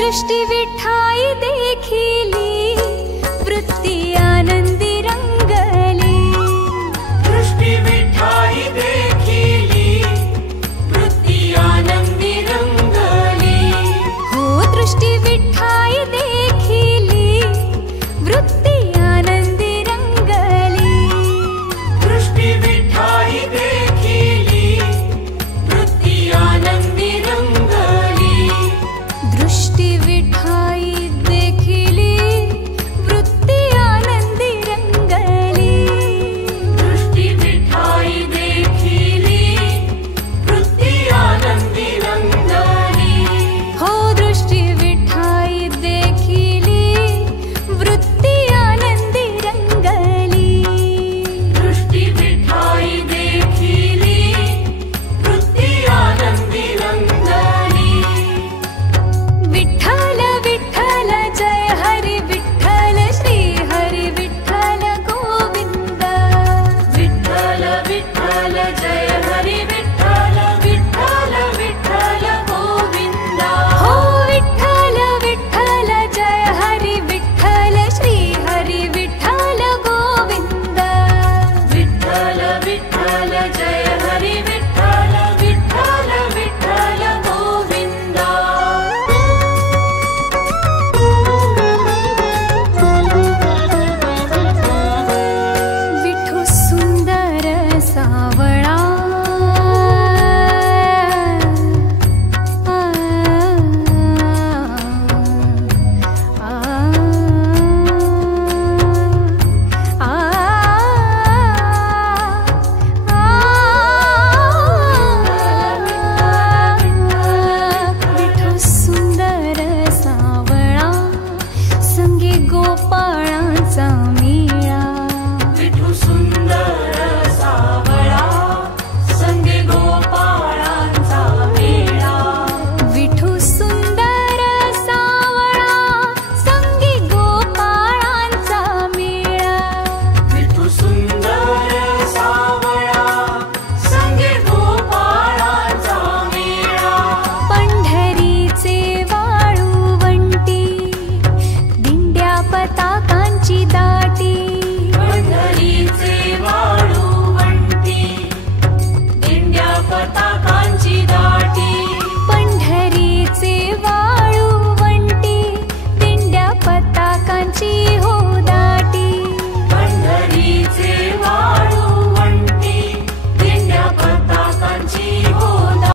दृष्टि विठाई देखिली वृत्ती आनंदी रंगली। दृष्टि विठाई देखिली वृत्ती आनंदी रंगली। हो दृष्टि विठाई देखिली वृत्ती आनंदी रंगली। दृष्टि विठाई देखिली वृत्ती आनंदी रंगली। दृष्टि विठाई देखिली वृत्ती आनंदी रंगली। दृष्टि विठाई देखिली वृत्ती आनंदी रंगली। हो दृष्टि विठाई देखिली वृत्ती आनंदी रंगली। दृष्टि विठाई देखिली वृत्ती आनंदी रंगली। विठ्ठल विठ्ठल जय हरी विठ्ठल श्री हरी विठ्ठल गोविंद। विठ्ठल विठ्ठल जय हरी विठ्ठल विठ्ठल विठ्ठल गोविंद। हो विठ्ठल विठ्ठल जय हरी विठ्ठल श्री हरी विठ्ठल गोविंद। विठ्ठल विठ्ठल जय हरी विठ्ठल विठ्ठल विठ्ठल गोविंद। विठू सुंदर सावळा विठू सुंदर सावळा संगे गोपाळांचा मेळा। विठू सुंदर सावळा संगे गोपाळांचा मेळा। विठू सुंदर सावळा संगे गोपाळांचा मेळा। विठू सुंदर सावळा संगे गोपाळांचा मेळा। पंढरीचे वाळूवंटी दिंड्या पताकांची दाटी।